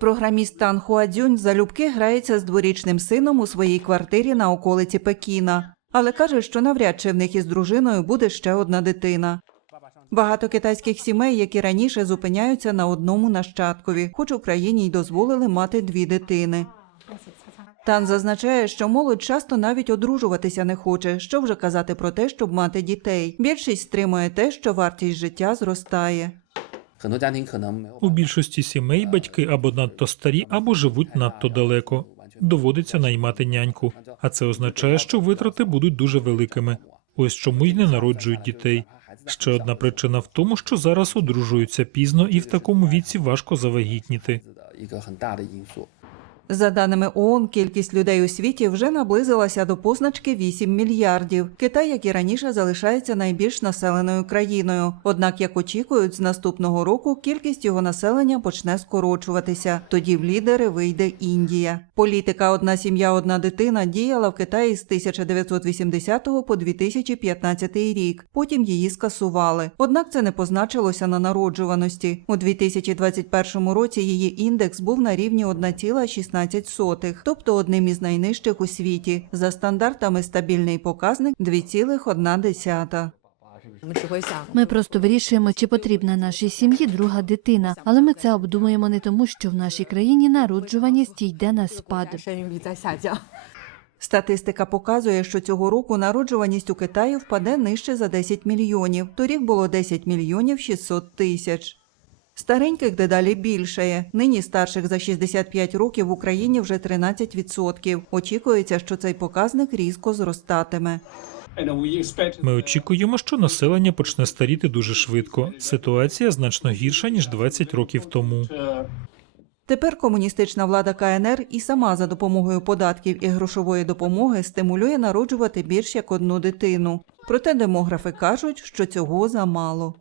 Програміст Тан Хуадзюнь залюбки грається з дворічним сином у своїй квартирі на околиці Пекіна, але каже, що навряд чи в них із дружиною буде ще одна дитина. Багато китайських сімей, які раніше зупиняються на одному нащадкові, хоч Україні й дозволили мати дві дитини. Тан зазначає, що молодь часто навіть одружуватися не хоче, що вже казати про те, щоб мати дітей. Більшість стримує те, що вартість життя зростає. У більшості сімей батьки або надто старі, або живуть надто далеко. Доводиться наймати няньку, а це означає, що витрати будуть дуже великими. Ось чому й не народжують дітей. Ще одна причина в тому, що зараз одружуються пізно і в такому віці важко завагітніти. За даними ООН, кількість людей у світі вже наблизилася до позначки 8 мільярдів. Китай, як і раніше, залишається найбільш населеною країною. Однак, як очікують, з наступного року кількість його населення почне скорочуватися. Тоді в лідери вийде Індія. Політика Одна сім'я, одна дитина діяла в Китаї з 1980 по 2015 рік. Потім її скасували. Однак це не позначилося на народжуваності. У 2021 році її індекс був на рівні 1,16%. 16 сотих, тобто одним із найнижчих у світі. За стандартами стабільний показник 2,1. Ми просто вирішуємо, чи потрібна нашій сім'ї друга дитина, але ми це обдумуємо не тому, що в нашій країні народжуваність йде на спад. Статистика показує, що цього року народжуваність у Китаї впаде нижче за 10 мільйонів. Торік було 10 мільйонів 600 тисяч. Стареньких дедалі більшає. Нині старших за 65 років в Україні вже 13%. Очікується, що цей показник різко зростатиме. Ми очікуємо, що населення почне старіти дуже швидко. Ситуація значно гірша ніж 20 років тому. Тепер комуністична влада КНР і сама за допомогою податків і грошової допомоги стимулює народжувати більш як одну дитину. Проте демографи кажуть, що цього замало.